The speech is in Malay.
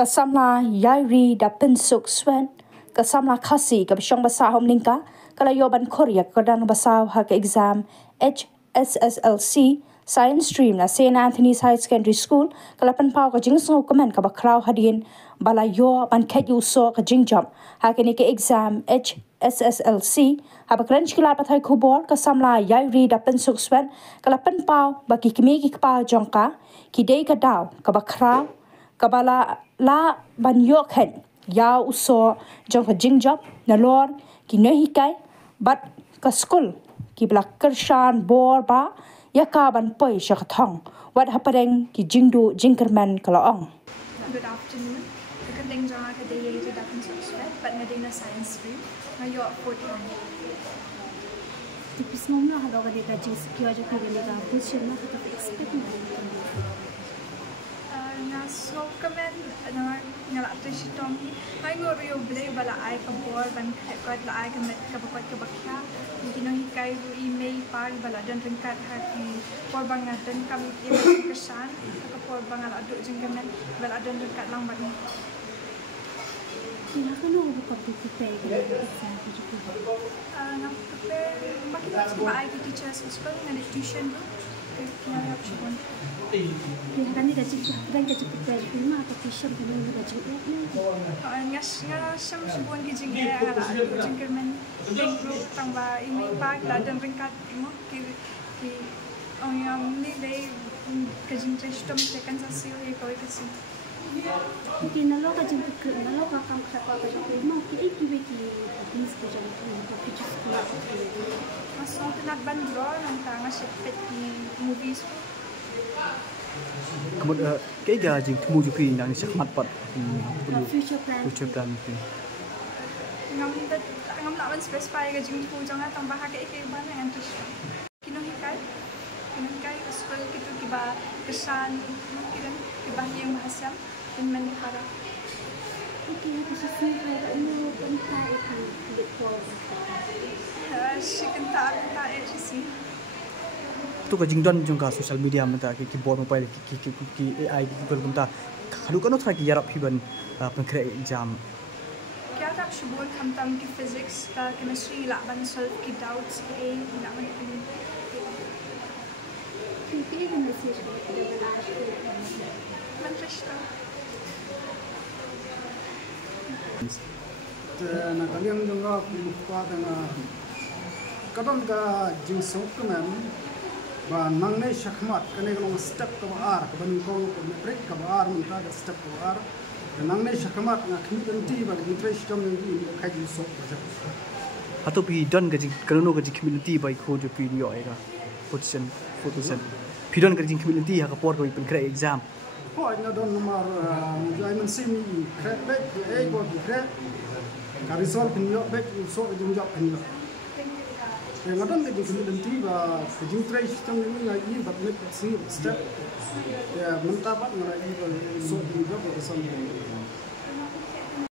kasamla yairi da pensuk swen kasamla khasi ka bishong basa homlingka kala yoban korea kadang basa ha ka exam HSSLC science stream na St. Anthony's High Secondary School kala panpau ka jingso komen ka bakraw hadin bala yo ban kaju so ka jingjam ha ka ni ka exam HSSLC ha bakranch kila pathai khubor kasamla yairi da pensuk swen kala panpau baki kimi ki pa jongka ki dei ka daw ka bakraw kabala la ban yok hen ya uso jong ka jingjam na lor ki nehi kai bat ka school ki blak kershan bor ba ya ka ban poi sha thong wat hapareng ki jingdu jingkerman kalaong. Good afternoon. Ka ding jang ka dei to da construction but na ding na science stream na yo port one. Tipis mo na halo ka dita jing secure jo ka dita position na ka expect na. Na so kamen na ngala to shitom ay ngo rio ble bala ay ka bor ban ka la ay ka met ka bakot ka bakya gino hikay ru email par bala dan ringkat hati por bangatan kami email kesan ka por bangal adu jing kamen bala dan ringkat lang ban Kina ka no ko prepare ka exam ko jo. Na prepare makin ba ay teachers school na tuition kina help siya. Kina ka ni ka jing dan ka prepare film atau vision ka ni ka jing nga sam subon ki jing ya ala jing kermen big group tang ba imi pa la dan ringkat mo ki on yam ni dei ka jing trestom second sa siyo e ko kasi Kina lo ka jing ka na lo ka kam ka ka jo mo ki ki please ko jang ka picture ko so tinat ban draw nang tanga shipet ni movies kemudian kaya jing temu juga yang sakmat pat future plan ngam la ban specify ka jing tu jang tang ba ha ke ban yang tu kino hikay school kitu kiba kesan mungkin kiba yang bahasa men para Kina ka sa sila no pantai ko si kanta si tu ka jingdon jongka social media mata ki board mobile ki AI ki Google mata khalu kano thra ki yarap hiban pankre exam kya tak shubul khamtam ki physics ta chemistry la ban solve ki doubts e la ban Kini ka message ko man trishta na kalian juga lupa dengan kadang ka jing sok kan ba nang nei shakmat kane long step ka ar ka ban ko break ka ar mun ta step ka ar nang nei shakmat na khni kan ti ba interest tom ni ka jing sok ka atau pi don ka jing kano ka jing community by ko jo pi yo ai ka position pi don ka jing community ha ka por ko pankre exam ho na don nomor ai man simi kret bet ai go kret ka result ni yo bet so jing job ni Kadang kita jumpa nanti bah jumpa trace sistem ini lagi bat step ya mentapat lagi so juga bersama